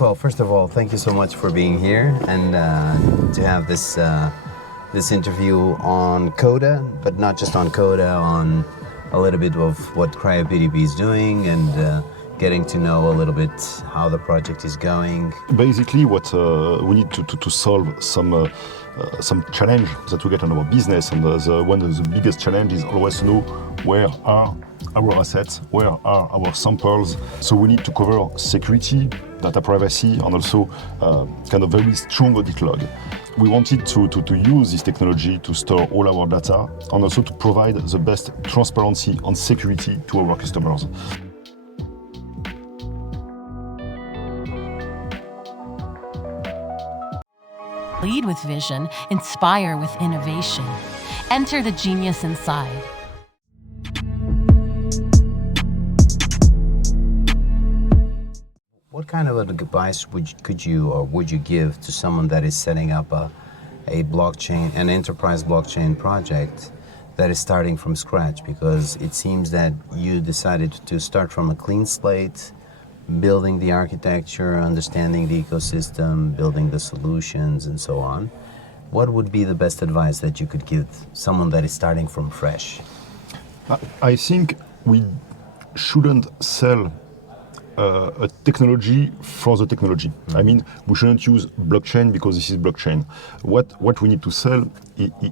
Well, first of all, thank you so much for being here and to have this interview on Coda, but not just on Coda, on a little bit of what CryoPDB is doing and getting to know a little bit how the project is going. Basically, what we need to solve some challenge that we get in our business, and one of the biggest challenges is always to know where are our assets, where are our samples. So we need to cover security, data privacy, and also kind of very strong audit log. We wanted to use this technology to store all our data and also to provide the best transparency and security to our customers. Lead with vision, inspire with innovation. Enter the genius inside. What kind of advice would you give to someone that is setting up a blockchain, an enterprise blockchain project that is starting from scratch? Because it seems that you decided to start from a clean slate, building the architecture, understanding the ecosystem, building the solutions, and so on. What would be the best advice that you could give someone that is starting from fresh? I think we shouldn't sell a technology for the technology. Mm-hmm. I mean, we shouldn't use blockchain because this is blockchain. What we need to sell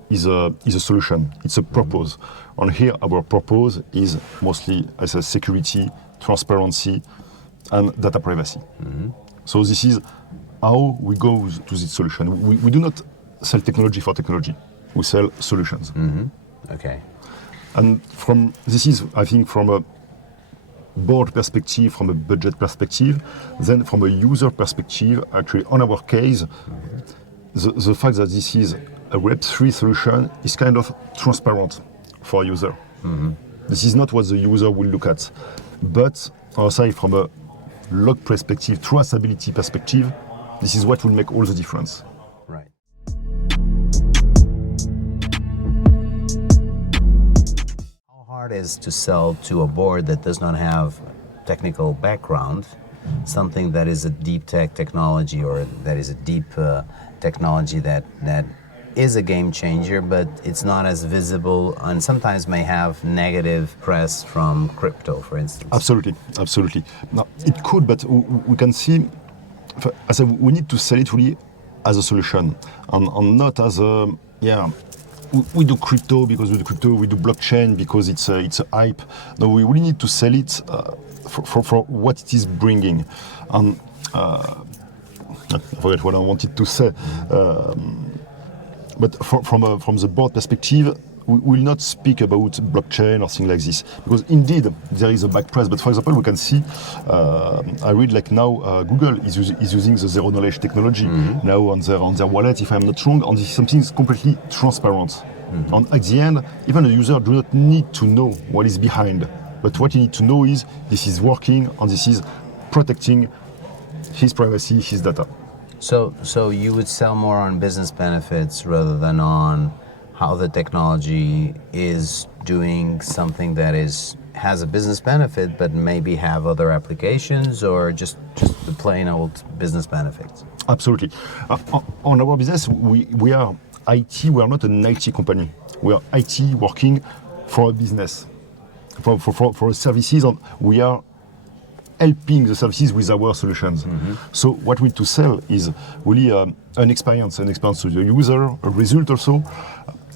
is a solution. It's a purpose. Mm-hmm. And here, our purpose is mostly as a security, transparency, and data privacy. Mm-hmm. So this is how we go to this solution. We do not sell technology for technology. We sell solutions. Mm-hmm. Okay. And this is, I think, from a board perspective, from a budget perspective, then from a user perspective, actually on our case, mm-hmm. the fact that this is a Web3 solution is kind of transparent for a user. Mm-hmm. This is not what the user will look at. But aside from a log perspective, traceability perspective, this is what will make all the difference. Right. How hard is to sell to a board that does not have technical background, something that is a deep tech technology or that is a deep technology that is a game changer, but it's not as visible and sometimes may have negative press from crypto, for instance? Absolutely. Now, it could, but we can see, we need to sell it really as a solution and not as a, we do crypto because we do crypto, we do blockchain because it's a hype. No, we really need to sell it for what it is bringing. And I forget what I wanted to say. But from the board perspective, we will not speak about blockchain or things like this, because indeed there is a back press. But for example, we can see, I read like now Google is using the zero knowledge technology mm-hmm. now on their wallet, if I'm not wrong, and this is something completely transparent. Mm-hmm. And at the end, even the user do not need to know what is behind, but what you need to know is this is working and this is protecting his privacy, his data. So you would sell more on business benefits rather than on how the technology is doing something that has a business benefit but maybe have other applications, or just the plain old business benefits? Absolutely. On our business, we are IT. We are not an IT company. We are IT working for a business, for services, and we are helping the services with our solutions. Mm-hmm. So what we need to sell is really an experience to the user, a result also.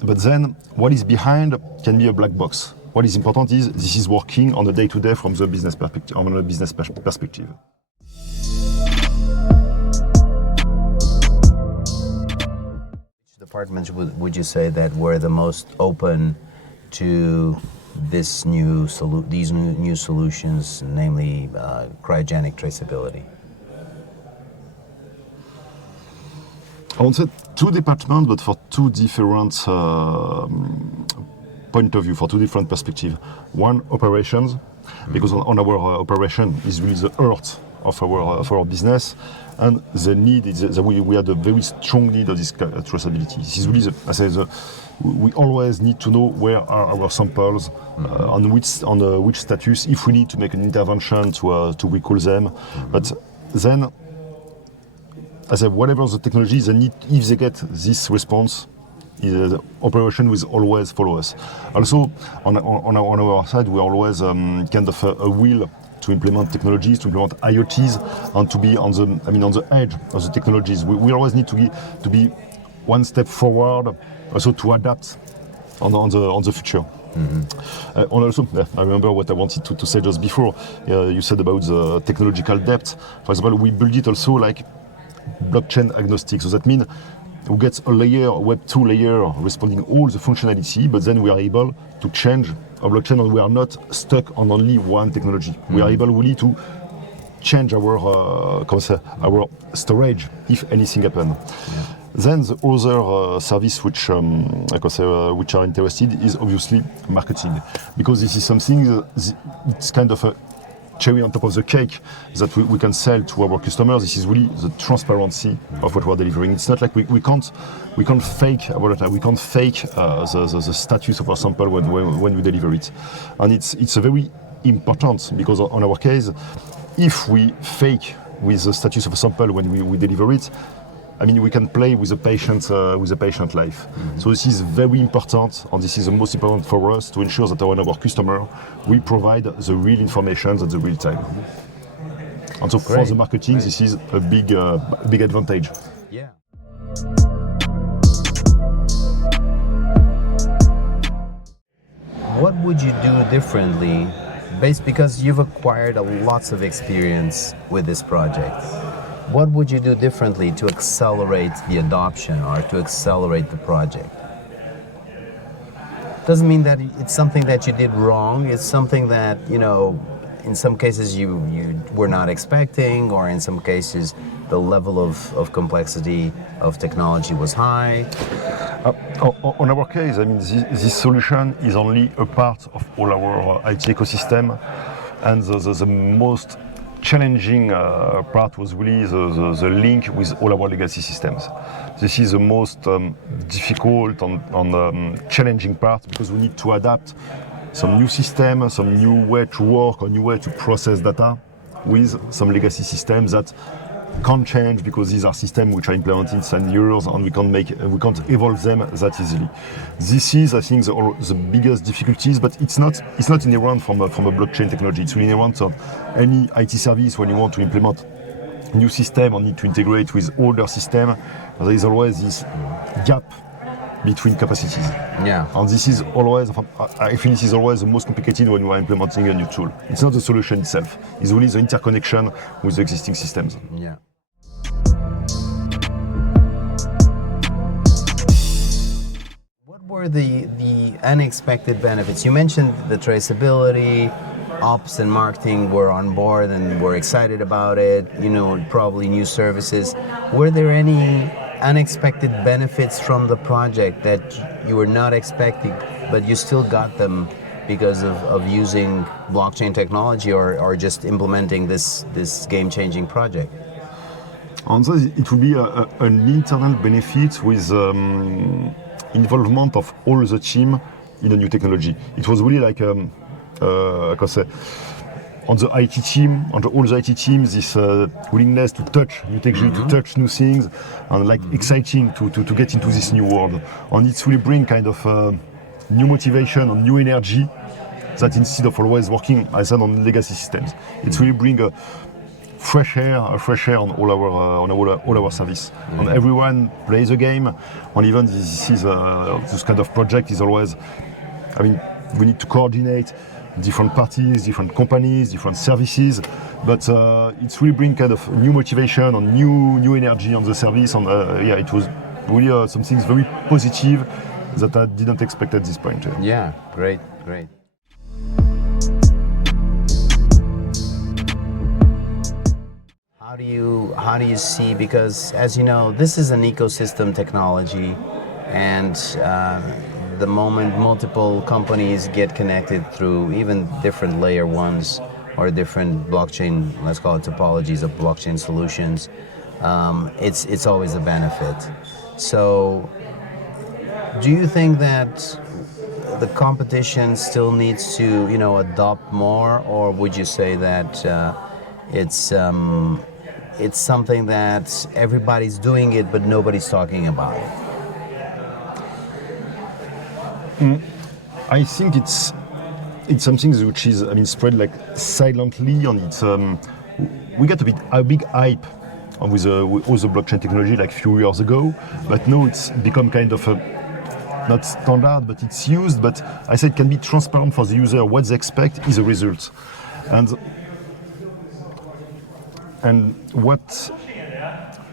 But then what is behind can be a black box. What is important is this is working on a day-to-day from the business perspective. Which departments would you say that were the most open to these new solutions, namely cryogenic traceability? I would say two departments, but for two different point of view, for two different perspectives. One, operations, because on our operation is really the heart of our business, and the need is that we had a very strong need of this traceability. This is really we always need to know where are our samples, on which status, if we need to make an intervention to recall them. Mm-hmm. But then I said, whatever the technology, they need, if they get this response, operation will always follow us. Also, on our side, we always kind of a will to implement technologies, to implement IoTs, and to be on the edge of the technologies. We always need to be one step forward, also to adapt on the future. Mm-hmm. And also, I remember what I wanted to say just before. You said about the technological depth. For example, we build it also like blockchain agnostic. So that means we get a layer, a Web 2 layer, responding all the functionality, but then we are able to change our blockchain, and we are not stuck on only one technology. Mm-hmm. We are able really to change our storage if anything happens. Yeah. Then the other service which are interested is obviously marketing, because this is something it's kind of a cherry on top of the cake that we can sell to our customers. This is really the transparency of what we're delivering. It's not like we can't fake our data. We can't fake the status of our sample when we deliver it, and it's a very important, because on our case, if we fake with the status of a sample when we deliver it, I mean, we can play with the patient life. Mm-hmm. So this is very important, and this is the most important for us, to ensure that when our customer, we provide the real information at the real time. Mm-hmm. And so for the marketing, this is a big advantage. Yeah. What would you do differently, because you've acquired lots of experience with this project? What would you do differently to accelerate the adoption or to accelerate the project? Doesn't mean that it's something that you did wrong. It's something that, in some cases you were not expecting, or in some cases the level of complexity of technology was high. On our case, I mean, this solution is only a part of all our IT ecosystem, and the most challenging part was really the link with all our legacy systems. This is the most difficult and challenging part, because we need to adapt some new system, some new way to work, a new way to process data with some legacy systems that can't change, because these are systems which are implemented in years, and we can't evolve them that easily. This is, I think, the biggest difficulties, but it's not inherent from a blockchain technology. It's really inherent of any IT service. When you want to implement new system or need to integrate with older system, there is always this gap between capacities. Yeah. And this is always, I feel this is always the most complicated when you are implementing a new tool. It's not the solution itself. It's really the interconnection with the existing systems. Yeah. What were the unexpected benefits? You mentioned the traceability. Ops and marketing were on board and were excited about it, probably new services. Were there any unexpected benefits from the project that you were not expecting, but you still got them because of using blockchain technology or just implementing this game-changing project? And so it will be an internal benefit with involvement of all the team in a new technology. It was really like on the IT team, on all the IT teams, this willingness to touch new technology, to touch new things, and exciting to get into this new world. And it really bring kind of new motivation and new energy, that instead of always working, I said, on legacy systems, it really bring a fresh air on all our service. And everyone plays a game, and even this kind of project is always, I mean, we need to coordinate different parties, different companies, different services, but it's really bring kind of new motivation and new energy on the service. And it was really something very positive that I didn't expect at this point. Yeah, great. How do you see, because as you know, this is an ecosystem technology, and the moment multiple companies get connected through even different layer ones or different blockchain, let's call it topologies of blockchain solutions, it's always a benefit. So do you think that the competition still needs to, adopt more, or would you say that it's something that everybody's doing it, but nobody's talking about it? I think it's something which is, spread like silently, and it's we got a big hype with all the blockchain technology like a few years ago, but now it's become kind of a not standard, but it's used. But I said it can be transparent for the user. What they expect is a result, and what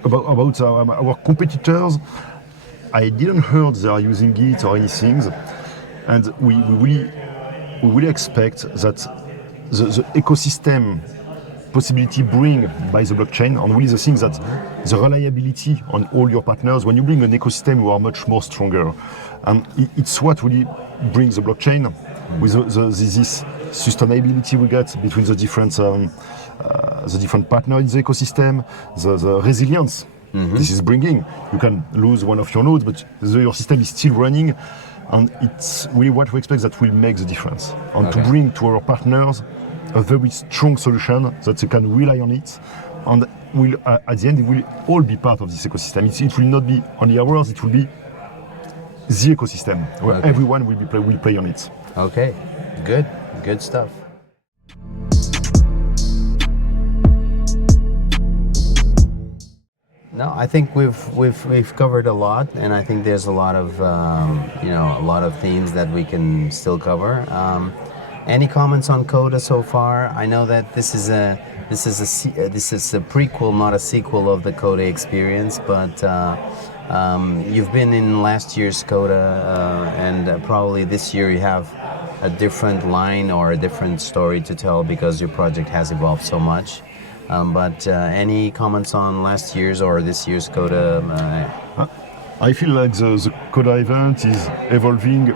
about our competitors? I didn't heard they are using it or anything, and we really expect that the ecosystem possibility bring by the blockchain, and really the thing that the reliability on all your partners, when you bring an ecosystem, you are much more stronger. And it's what really brings the blockchain with this sustainability we get between the different partners in the ecosystem, the resilience this is bringing. You can lose one of your nodes, but your system is still running, and it's really what we expect that will make the difference. And to bring to our partners a very strong solution that they can rely on it, and will at the end it will all be part of this ecosystem. It will not be only ours; it will be the ecosystem where everyone will play on it. Okay, good stuff. No, I think we've covered a lot, and I think there's a lot of a lot of themes that we can still cover. Any comments on Coda so far? I know that this is a prequel, not a sequel of the Coda experience, but you've been in last year's Coda, and probably this year you have a different line or a different story to tell because your project has evolved so much. But any comments on last year's or this year's Coda? I feel like the Coda event is evolving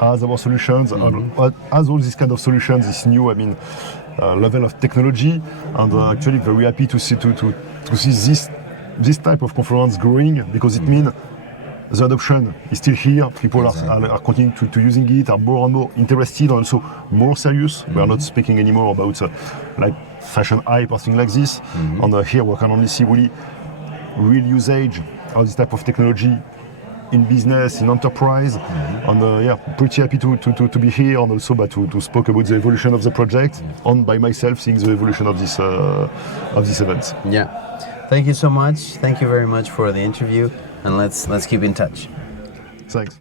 as our solutions, and as all these kind of solutions, this new, level of technology, and actually very happy to see this type of conference growing, because it means the adoption is still here. People are continuing to using it, are more and more interested, and also more serious. We are not speaking anymore about like fashion hype or things like this. And here we can only see really real usage of this type of technology in business, in enterprise. And pretty happy to be here, and also to speak about the evolution of the project, and by myself seeing the evolution of this event. Yeah. Thank you so much. Thank you very much for the interview, and let's keep in touch. Thanks.